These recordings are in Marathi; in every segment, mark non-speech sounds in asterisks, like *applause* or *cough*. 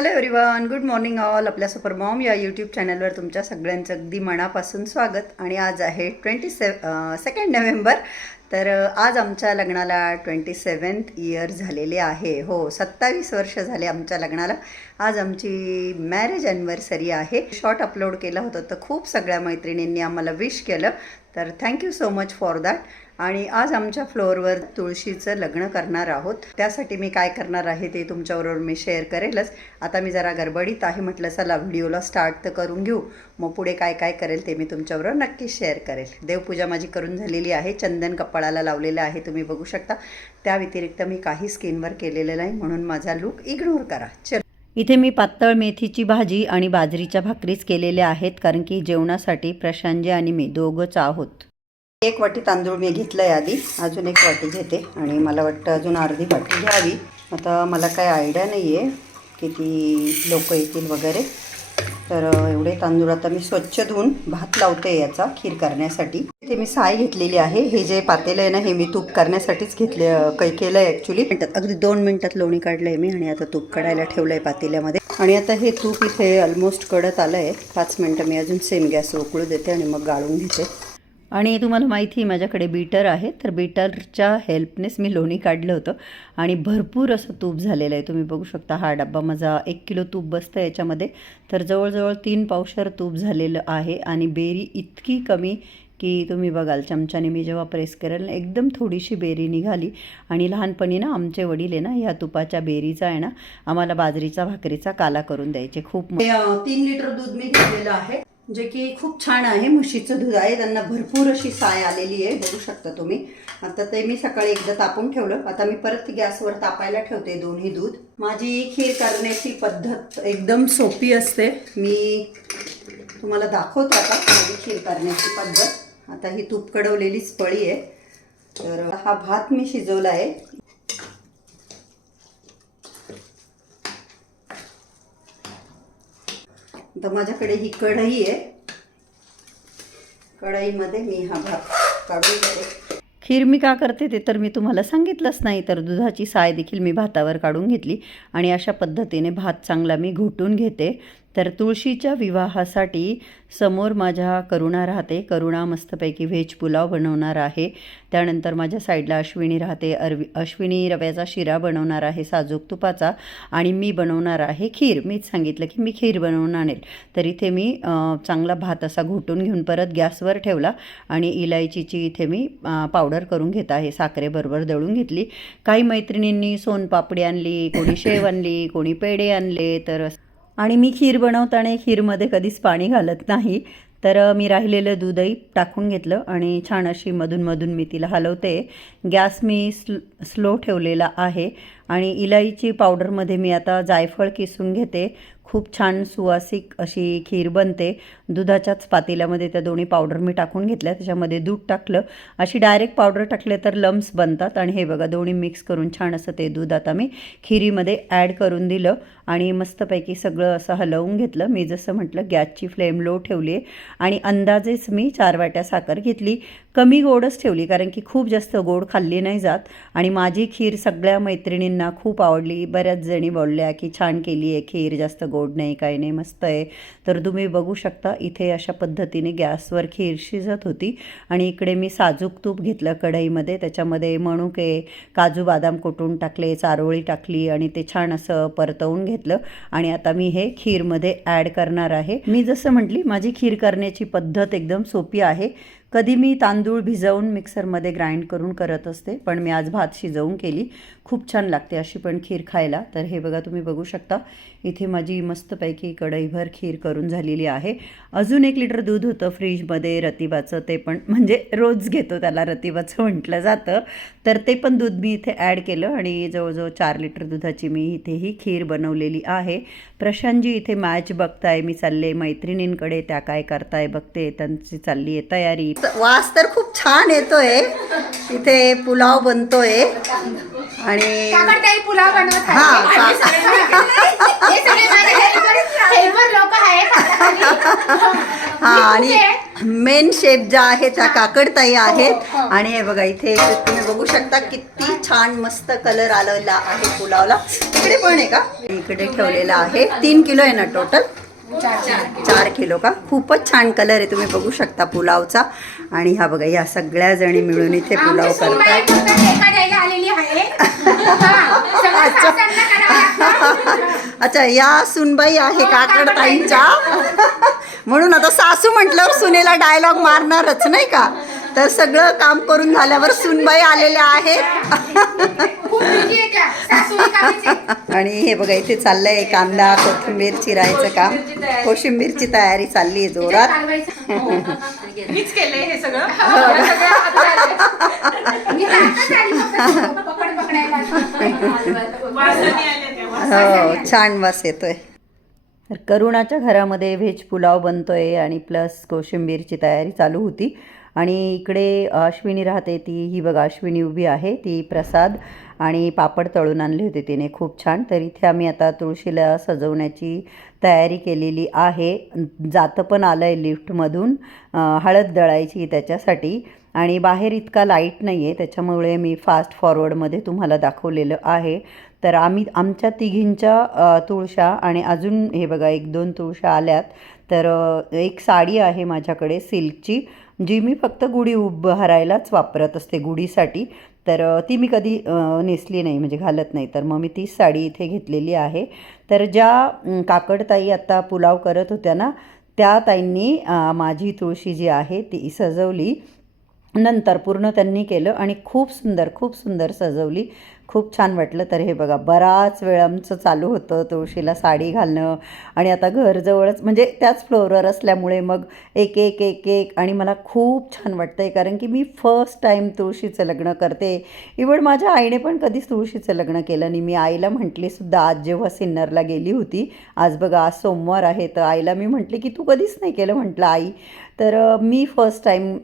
Hello everyone good morning all. आपल्या सुपर मॉम या यूट्यूब चॅनलवर तुमच्या सगळ्यांचं अगदी मनापासून स्वागत. आणि आज आहे ट्वेंटी से सेकंड नोव्हेंबर. तर आज आमच्या लग्नाला ट्वेंटी सेवन्थ इयर झालेले आहे. हो सत्तावीस वर्ष झाले आमच्या लग्नाला. आज आमची मॅरेज ॲनिव्हर्सरी आहे. शॉर्ट अपलोड केलं होतं तर खूप सगळ्या मैत्रिणींनी आम्हाला विश केलं. तर thank you so much for that आणि आज आमच्या फ्लोअरवर तुळशीचं लग्न करणार आहोत. त्यासाठी मी काय करणार आहे ते तुमच्याबरोबर मी शेअर करेलच. आता मी जरा गडबडीत आहे म्हटलं चला व्हिडिओला स्टार्ट तर करून घेऊ. मग पुढे काय काय करेल ते मी तुमच्याबरोबर नक्कीच शेअर करेल. देवपूजा माझी करून झालेली आहे चंदन कपाळाला लावलेलं आहे तुम्ही बघू शकता. त्या व्यतिरिक्त मी काही स्किनवर केलेलं नाही म्हणून माझा लुक इग्नोर करा. चल. इथे मी पातळ मेथीची भाजी आणि बाजरीच्या भाकरीच केलेल्या आहेत कारण की जेवणासाठी प्रशांतजी आणि मी दोघंच आहोत. एक वाटी तांदूळ मी घेतलं आहे आधी. अजून एक वाटी घेते. आणि मला वाटतं अजून अर्धी वाटी घ्यावी. आता मला काही आयडिया नाही आहे किती लोक येतील वगैरे. तर एवढे तांदूळ आता मी स्वच्छ धुवून भात लावते याचा खीर करण्यासाठी. ते मी साय घेतलेली आहे. हे जे पातेलं आहे ना हे मी तूप करण्यासाठीच घेतले कै काही केलं आहे ॲक्च्युली मिनटात अगदी दोन मिनटात लोणी काढलं आहे मी आणि आता तूप काढायला ठेवलं आहे पातेल्यामध्ये. आणि आता हे तूप इथे ऑलमोस्ट कडत आलं आहे पाच मिनटं मी अजून सेम गॅस उकळू देते आणि मग गाळून घेते. आणि तुम्हाला माहिती आहे माझ्याकडे बीटर आहे. तर बीटरच्या हेल्पनेच मी लोणी काढलं होतं. आणि भरपूर असं तूप झालेलं आहे. तुम्ही बघू शकता हा डब्बा माझा एक किलो तूप बसतं याच्यामध्ये. तर जवळजवळ तीन पावशर तूप झालेलं आहे. आणि बेरी इतकी कमी की तुम्ही बघाल चमच्याने मी जेव्हा प्रेस करेल ना एकदम थोडीशी बेरी निघाली. आणि लहानपणी ना आमचे वडील आहे ना ह्या तुपाच्या बेरीचा आहे ना आम्हाला बाजरीचा भाकरीचा काला करून द्यायचे. खूप तीन लिटर दूध मी घेतलेलं आहे. जे की खूप छान आहे म्हशीचं दूध आहे त्यांना भरपूर अशी साय आलेली आहे बघू शकता तुम्ही. आता ते मी सकाळी एकदा तापून ठेवलं. आता मी परत गॅसवर तापायला ठेवते दोन्ही दूध. माझी खीर करण्याची पद्धत एकदम सोपी असते. मी तुम्हाला दाखवतो आता माझी खीर करण्याची पद्धत. आता ही तूप कडवलेलीच पळी आहे. तर हा भात मी शिजवला आहे. तर माझ्याकडे ही कढई आहे. कढईमध्ये मी हा भात काढून घेते. खीर मी का करते ते तर मी तुम्हाला सांगितलंच नाही तर दुधाची साय देखील मी भातावर काढून घेतली आणि अशा पद्धतीने भात चांगला मी घोटून घेते. तर तुळशीच्या विवाहासाठी समोर माझ्या करुणा राहते. करुणा मस्तपैकी व्हेज पुलाव बनवणार आहे. त्यानंतर माझ्या साईडला अश्विनी राहते. अरवि अश्विनी रव्याचा शिरा बनवणार आहे. साजूक तुपाचा. आणि मी बनवणार आहे खीर. मीच सांगितलं की मी खीर बनवून आणेल. तर इथे मी चांगला भात असा घोटून घेऊन परत गॅसवर ठेवला आणि इलायचीची इथे मी पावडर करून घेत आहे. साखरेबरोबर दळून घेतली. काही मैत्रिणींनी सोनपापडी आणली कोणी शेव आणली कोणी पेढे आणले तर आणि मी खीर बनवताना खीरमध्ये कधीच पाणी घालत नाही. तर मी राहिलेलं दूधही टाकून घेतलं आणि छान अशी मधून मी तिला हलवते. गॅस मी स्ल स्लो ठेवलेला आहे आणि इलायची पावडरमध्ये मी आता जायफळ किसून घेते. खूप छान सुवासिक अशी खीर बनते. दुधाच्याच पातेल्यामध्ये त्या दोन्ही पावडर मी टाकून घेतल्या. त्याच्यामध्ये दूध टाकलं. अशी डायरेक्ट पावडर टाकले तर लम्स बनतात. आणि हे बघा दोन्ही मिक्स करून छान असं ते दूध आता मी खिरीमध्ये ॲड करून दिलं. आणि मस्तपैकी सगळं असं हलवून घेतलं. मी जसं म्हटलं गॅसची फ्लेम लो ठेवली आहे आणि अंदाजेच मी चार वाट्या साखर घेतली. कमी गोडच ठेवली कारण की खूप जास्त गोड खाल्ली नाही जात. आणि माझी खीर सगळ्या मैत्रिणींना खूप आवडली. बऱ्याच जणी बोलल्या की छान केली आहे खीर जास्त गोड नाही काही नाही मस्त आहे. तर तुम्ही बघू शकता इथे अशा पद्धतीने गॅसवर खीर शिजत होती. आणि इकडे मी साजूक तूप घेतलं कढईमध्ये. त्याच्यामध्ये मणुके काजू बदाम कुटून टाकले चारोळी टाकली आणि ते छान असं परतवून घेतलं. आणि आता मी हे खीरमध्ये ॲड करणार आहे. मी जसं म्हटली माझी खीर करण्याची पद्धत एकदम सोपी आहे. कधी मी तांदूळ भिजवून मिक्सरमध्ये ग्राइंड करून करत असते पण मी आज भात शिजवून केली. खूप छान लागते अशी पण खीर खायला. तर हे बघा तुम्ही बघू शकता. इथे माझी मस्तपैकी कढईभर खीर करून झालेली आहे. अजून एक लिटर दूध होतं फ्रीजमध्ये रतिबाचं. ते पण म्हणजे रोज घेतो त्याला रतिबाचं म्हटलं जातं. तर ते पण दूध मी इथे ॲड केलं आणि जवळजवळ चार लिटर दुधाची मी इथे ही खीर बनवलेली आहे. प्रशांतजी इथे मॅच बघताय मी चालले मैत्रिणींकडे. त्या काय करताय बघते त्यांची चालली आहे तयारी. वास तर खूप छान येतोय. इथे पुलाव बनतोय. आणि काकडताई पुलाव बनवत आहे. हा, आणि सगळे- हे सगळे माझे helper- helper लोक आहेत हाताखाली. हा आणि आहे. मेन शेप ज्या आहेत त्या काकडताई आहेत. आणि हे बघा इथे तुम्ही बघू शकता किती छान मस्त कलर आलेला आहे पुलावला. इकडे पण आहे का? इकडे ठेवलेला आहे. तीन किलो आहे ना टोटल चार किलो. का? खूपच छान कलर आहे तुम्ही बघू शकता पुलावचा. आणि हा बघा या सगळ्या जणी मिळून इथे पुलाव आमची करतात. फक्त ठेका द्यायला आलेली आहे. हा, सगळं सासऱ्यांना करावं लागतं. अच्छा या सुनबाई आहे काकडताईंच्या म्हणून आता सासू म्हटल्यावर सुनेला डायलॉग मारणारच नाही का? तर सगळं काम करून झाल्यावर सुनबाई आलेल्या आहेत. आणि हे बघा इथे चाललंय कांदा कोथिंबीर चिरायचं काम. कोशिंबीरची तयारी चालली आहे जोरात. चालवायचं. *laughs* मीच केलंय हे आल्या तेव्हा हो छान वास येतोय. तर करुणाच्या घरामध्ये व्हेज पुलाव बनतोय आणि प्लस कोशिंबीरची तयारी चालू होती. आणि इकडे अश्विनी राहते ती. ही बघा अश्विनी उभी आहे. ती प्रसाद आणि पापड तळून आणले होते तिने. खूप छान. तर इथे आम्ही आता तुळशीला सजवण्याची तयारी केलेली आहे. जातं पण आलं आहे लिफ्टमधून हळद दळायची त्याच्यासाठी. आणि बाहेर इतका लाइट नाही आहे त्याच्यामुळे मी फास्ट फॉरवर्डमध्ये तुम्हाला दाखवलेलं आहे. तर आम्ही आमच्या तिघींच्या तुळशा आणि अजून हे बघा एक दोन तुळशा आल्यात. तर एक साडी आहे माझ्याकडे सिल्कची. जी मी फक्त गुढी उभारायलाच वापरत असते गुढीसाठी तर ती मी कधी नेसली नाही म्हणजे घालत नाही. तर मग मी तीच साडी इथे घेतलेली आहे. तर ज्या काकडताई आत्ता पुलाव करत होत्या ना त्या ताईंनी माझी तुळशी जी आहे ती सजवली. नंतर पूर्ण त्यांनी केलं आणि खूप सुंदर खूप सुंदर सजवली. खूप छान वाटलं. तर हे बघा बराच वेळ आमचं चालू होतं तुळशीला साडी घालणं. आणि आता घरजवळच म्हणजे त्याच फ्लोअरवर असल्यामुळे मग एक एक एक एक आणि मला खूप छान वाटतं आहे कारण की मी फर्स्ट टाईम तुळशीचं लग्न करते. इवन माझ्या आईने पण कधीच तुळशीचं लग्न केलं नाही. मी आईला म्हटली सुद्धा आज जेव्हा सिन्नरला गेली होती आज बघा आज सोमवार आहे. तर आईला मी म्हटली की तू कधीच नाही केलं. म्हटलं आई तर मी फर्स्ट टाईम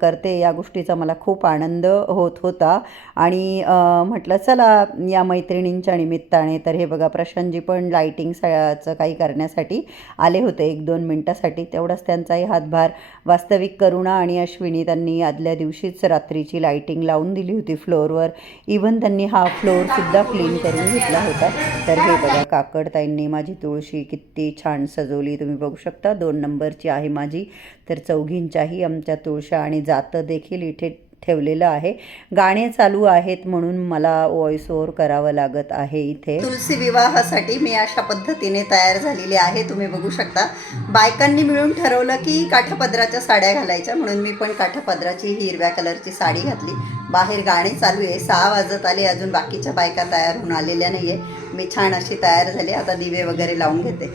करते या गोष्टीचा मला खूप आनंद होत होता. आणि म्हटलं चला या मैत्रिणींच्या निमित्ताने. तर हे बघा प्रशांतजी पण लाईटिंग सगळ्याचं काही करण्यासाठी आले होते एक दोन मिनटासाठी. तेवढाच त्यांचाही हातभार वास्तविक करुणा आणि अश्विनी त्यांनी आदल्या दिवशीच रात्रीची लाईटिंग लावून दिली होती फ्लोअरवर इव्हन त्यांनी हा फ्लोअरसुद्धा क्लीन करून घेतला होता. तर हे बघा काकडताईंनी माझी तुळशी किती छान सजवली. तुम्ही बघू शकता दोन नंबरची आहे माझी. तर चौघींच्याही आमच्या तुळशा आणि जातं देखील इथे ठेवलेलं आहे. गाणे चालू आहेत म्हणून मला व्हॉइस ओव्हर करावं लागत आहे इथे. तुलसी विवाहासाठी मी अशा पद्धतीने तयार झालेली आहे. तुम्ही बघू शकता. बायकांनी मिळून ठरवलं की काठापदराच्या साड्या घालायच्या म्हणून मी पण काठापदराची ही हिरव्या कलरची साडी घातली. बाहेर गाणे चालू आहे. सहा वाजत आले. अजून बाकीच्या बायका तयार होऊन आलेल्या नाही आहे मी छान अशी तयार झाली. आता दिवे वगैरे लावून घेते.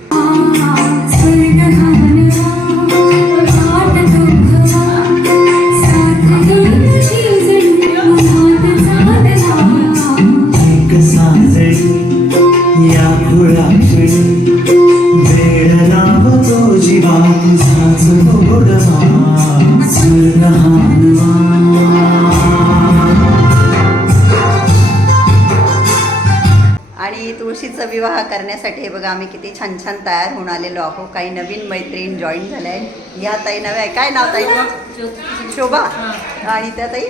तुळशीचा विवाह करण्यासाठी हे बघा आम्ही किती छान छान तयार होऊन आलेलो आहोत. काही नवीन मैत्रीण जॉईन झाल्या. आहे या ताई नव्या आहे. काय नाव ताई? मग? शोभा. आणि त्या ताई?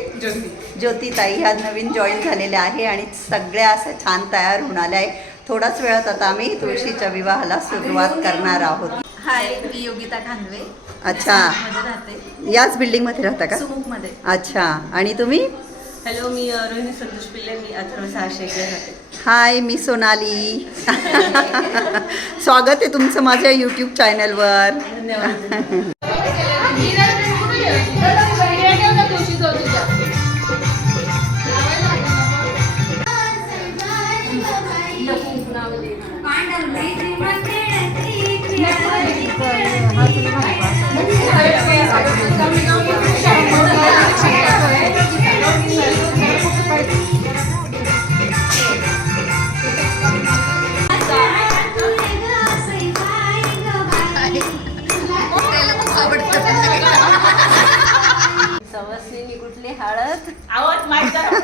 ज्योती. ताई ह्या नवीन जॉईन झालेल्या आहे आणि सगळ्या असं छान तयार होऊन आल्या आहे थोड्याच वेळात आता आम्ही तुळशीच्या विवाहाला सुरुवात करणार आहोत. हाय मी योगिता खानवे. अच्छा. याच बिल्डिंगमध्ये राहता का? अच्छा. आणि तुम्ही? हॅलो मी अ, रोहिणी संतोष पिल्ले मी अथर्व सहाशे हाय मी सोनाली. स्वागत आहे तुमचं माझ्या यूट्यूब चॅनलवर धन्यवाद.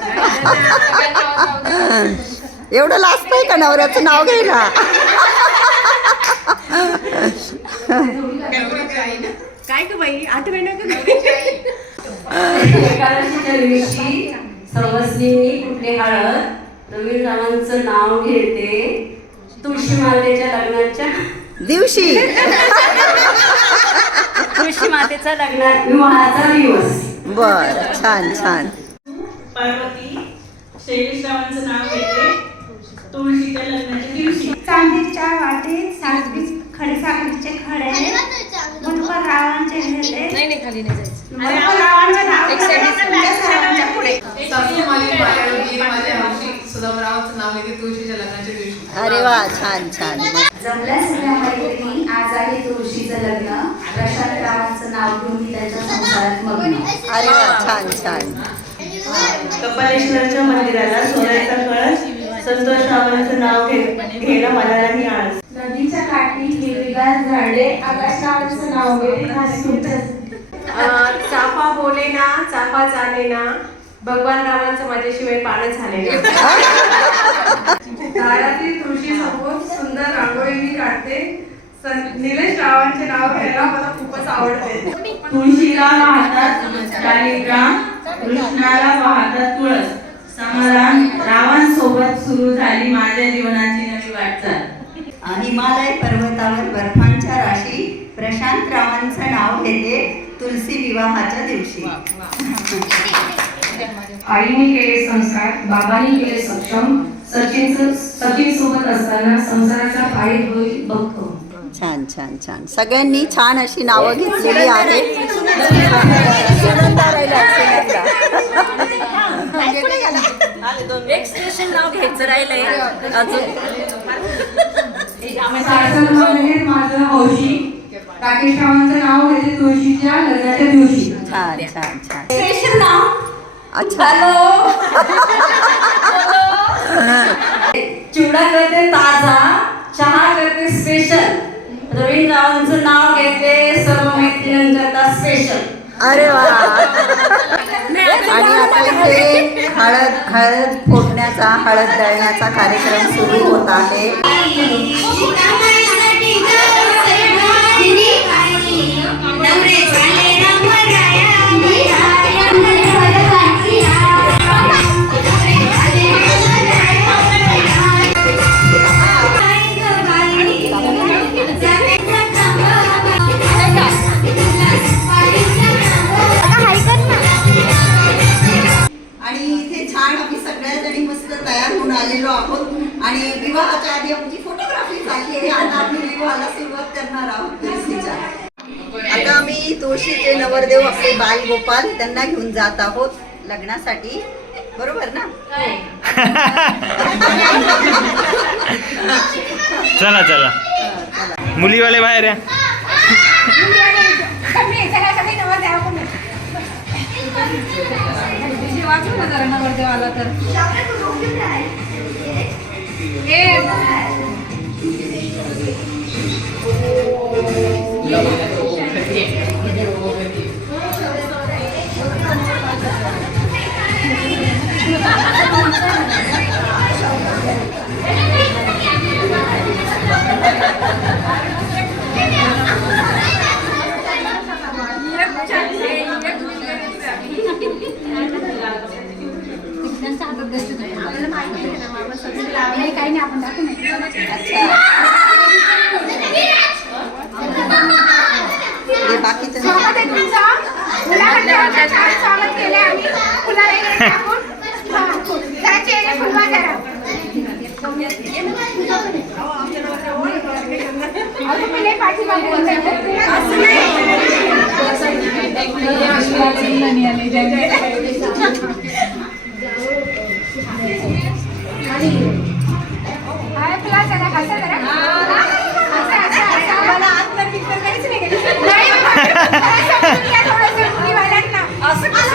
*laughs* एवढं लाजतंय का नवऱ्याचं नाव घ्यायला? काय ग बाई? आठवण कुठली हळद? रवींद्ररावांचं नाव घेते. तुळशी मातेच्या लग्नाच्या दिवशी. तुळशी मातेचा लग्न विवाहाचा दिवस. बर छान छान. पार्वती शैलेशरावांचं नाव घेते तुळशीच्या लग्नाच्या दिवशी. चांदीच्या वाटीत साखरी खडीसाखरीचे खडे. मनोहर रावांचे घेतले मनोहर रावांचं नाव तुमच्या सर्वांच्या पुढे सासू माझी माझ्या दीर माझ्या हौशी सुदामरावचं नाव घेते तुळशीच्या लग्नाच्या दिवशी. अरे वा छान छान. जमल्या सगळ्या मैत्रिणी आज आहे तुळशीचं लग्न. प्रशांत रावांचं नाव घेऊन मी त्यांच्या संसारात मग्न. अरे वा छान छान. कपालेश्वरच्या मंदिराला सोन्याचा कळस संतोष रावांचं नाव घेणं मला नाही आळस. नदीच्या काठी हिरवीगार झाडे आकाश रावांचं नाव तुमच्या चाफा बोले ना चाफा चाले ना भगवान रावांचं माझ्याशिवाय पाणी झाले दारातील तुळशी समोर सुंदर रांगोळी मी काढते निलेश रावांचे नाव घ्यायला मला खूपच आवडते. तुळशीला वाहतात शालिग्राम कृष्णाला तुळस समाधान रावांसोबत सुरू झाली माझ्या जीवनाची नवी वाटचाल. हिमालय पर्वतावर बर्फांच्या राशी प्रशांत रावांचं नाव घेते तुलसी विवाहाच्या दिवशी. आईने केले संस्कार बाबांनी केले सक्षम सचिन सचिन सोबत असताना संसाराचा पायी होईल बघतो. छान छान छान. सगळ्यांनी छान अशी नावं घेतलेली आहेत. *laughs* एक स्टेशन नाव घ्यायचं राहिलंय. अजून. सारखं नाव आहे माझं हौशी राकेश रावांचं नाव घेते तुळशीच्या लग्नाच्या दिवशी. छान छान छान. स्टेशन नाव? अच्छा. चिवडा करते ताजा चहा करते स्पेशल रवींद्ररावांचं नाव घेते सर्व मैत्रिणींकरता स्पेशल अरे वा. आणि आता इथे हळद हळद फोडण्याचा हळद दळण्याचा कार्यक्रम सुरू होत आहे. आणि आलेलो आहोत. आणि विवाहाच्या आधी आमची फोटोग्राफी झाली आहे आता आम्ही विवाहाला सुरुवात करणार आहोत. आता आम्ही तुळशीचे नवरदेव आपले बाल गोपाल त्यांना घेऊन जात आहोत लग्नासाठी. बरोबर ना? चला चला. मुलीवाले बाहेर या. *laughs* M. Wala ko na ito. मला हसा, हसा, हसा. नाही,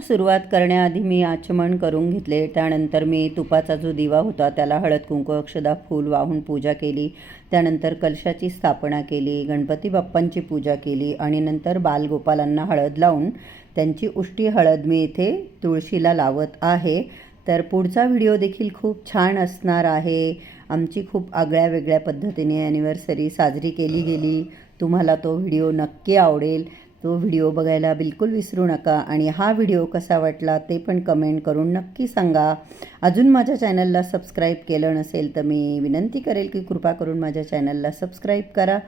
सुरुवात करण्याआधी मी आचमन करून घेतले. त्यानंतर मी तुपाचा जो दिवा होता त्याला हळद कुंकू अक्षदा फूल वाहून पूजा केली. त्यानंतर कलशाची स्थापना केली गणपती बाप्पांची पूजा केली आणि नंतर बालगोपालांना हळद लावून त्यांची उष्टी हळद मी इथे तुळशीला लावत आहे. तर पुढचा व्हिडिओ देखील खूप छान असणार आहे. आमची खूप आगळ्या वेगळ्या पद्धतीने ॲनिव्हर्सरी साजरी केली गेली. तुम्हाला तो व्हिडिओ नक्की आवडेल. तो व्हिडिओ बघायला बिलकुल विसरू नका आणि हा व्हिडिओ कसा वाटला ते पण कमेंट करून नक्की सांगा. अजून माझ्या चॅनलला सबस्क्राईब केलं नसेल तर मी विनंती करेल की कृपा करून माझ्या चॅनलला सबस्क्राईब करा.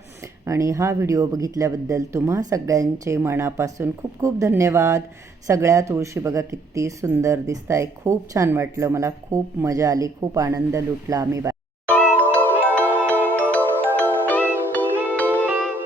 आणि हा व्हिडिओ बघितल्याबद्दल तुम्हा सगळ्यांचे मनापासून खूप खूप धन्यवाद. सगळ्या तुळशी बघा किती सुंदर दिसत आहे खूप छान वाटलं. मला खूप मजा आली. खूप आनंद लुटला. आम्ही बा